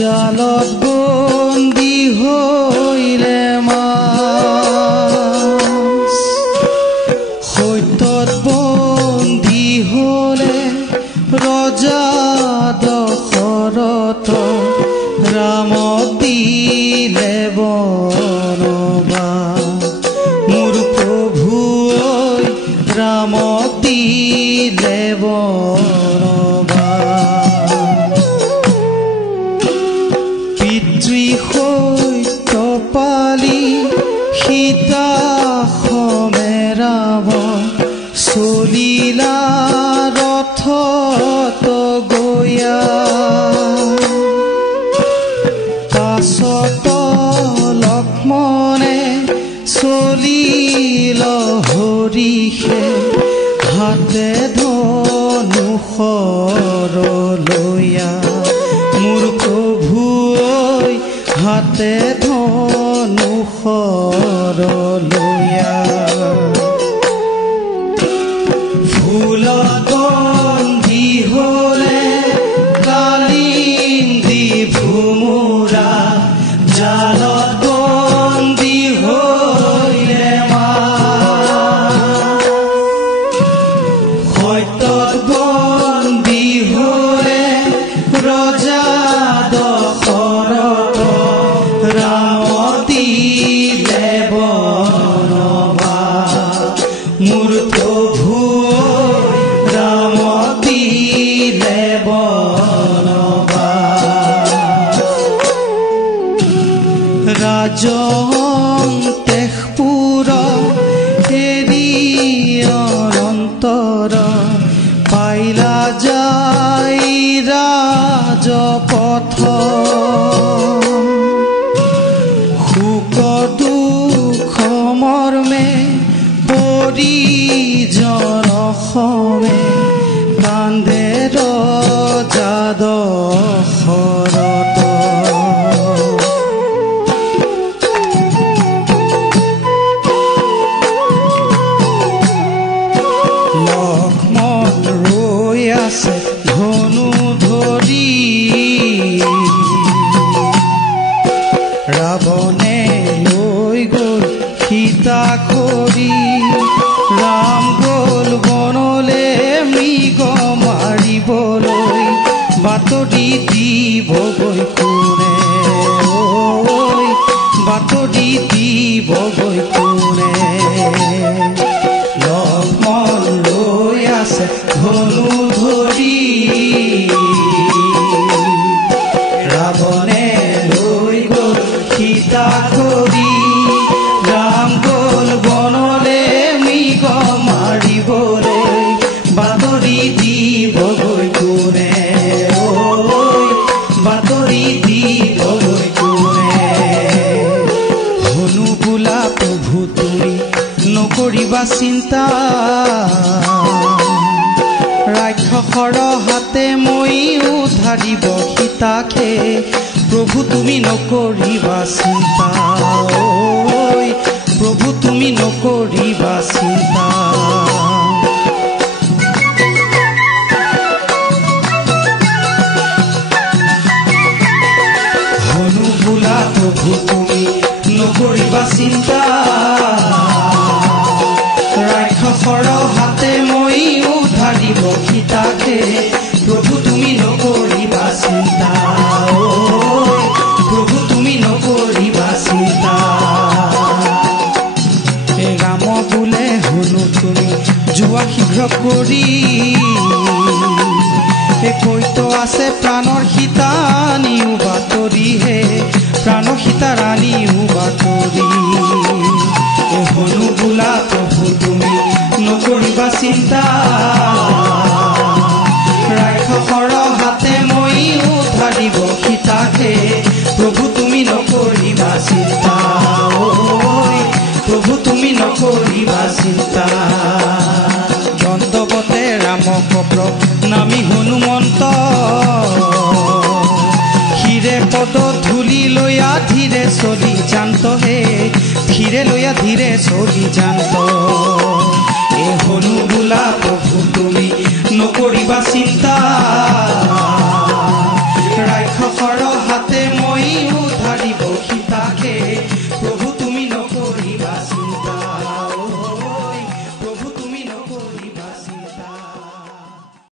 জালত বন্দী হইলে মাছ সত্যত বন্দী হলে ৰজা দশৰথ ৰামক দিলে বনবাস মোৰ প্ৰভু ৰামক দিলে সত্য পালি সীতা সমেৰাব চলিলা ৰথত গয়া পাছত লক্ষ্মণে চলিল হৰিষে হাতে ধনুষৰ লয়া মোৰ প্ৰভু হাতে ধনুষৰ লয়া ফুলত বন্দী হলে কালিন্দী ভোমোৰা জালত বন্দী হইলে মাছ সত্যত বন্দী হলে ৰজা দশৰথ ৰামক দিলে বনবাস মোৰ প্ৰভু ৰামক দিলে বনবাস ৰাজন তেজপুৰ এৰি অনন্তৰ পাইলা যাই ৰাজপথ সুখ দুখ মৰ্মে পৰিজন সমে কান্দে ৰজা দশৰথ লক্ষ্মণ ৰৈ আছে ধনু ধৰি ৰাৱণে লৈ গ'ল সীতা খৰি ৰাম গ'ল বনলে মৃগ মাৰিবলৈ বাতৰি দিবগৈ কোনে বাতৰি দিবগৈ কোনে লক্ষ্মণ লৈ আছে ধনু ধৰি ৰাৱণে লৈ গ'ল সীতা খৰি ৰাম গ'ল বনলে মৃগ মাৰিবলৈ বাতৰি দিবগৈ কোনে বাতৰি দিবগৈ কোনে হনু বোলা প্ৰভু তুমি নকৰিবা চিন্তা ৰাক্ষসৰ হাতে মই উদ্ধাৰিব সীতাকে প্ৰভু তুমি নকৰিবা চিন্তা প্ৰভু তুমি নকৰিবা চিন্তা হনু বোলা প্ৰভু তুমি নকৰিবা চিন্তা ৰাক্ষসৰ হাতে মই উদ্ধাৰিব সীতাকে প্ৰভু তুমি নকৰিবা চিন্তা প্ৰভু তুমি নকৰিবা চিন্তা ৰাম বোলে হনু তুমি যোৱা শীঘ্ৰ কৰি কৈত আছে প্ৰাণৰ সীতা নিও বাতৰিহে প্ৰাণৰ সীতা ৰাণীও বাতৰি হনু বোলা প্ৰভু তুমি নকৰিবা চিন্তা ৰাক্ষসৰ হাতে মই উদ্ধাৰিব সীতাকে প্ৰভু তুমি নকৰিবা চিন্তা প্ৰভু তুমি নকৰিবা চিন্তা দণ্ডৱতে ৰামক প্ৰণামী হনুমন্ত শিৰে পদ ধূলি লৈয়া ধীৰে চলি জান্ত হে ধীৰে লৈয়া ধীৰে চলি জান্ত এ হনু বোলা প্ৰভু তুমি নকৰিবা চিন্তা ৰাক্ষসৰ কাৰো হাতে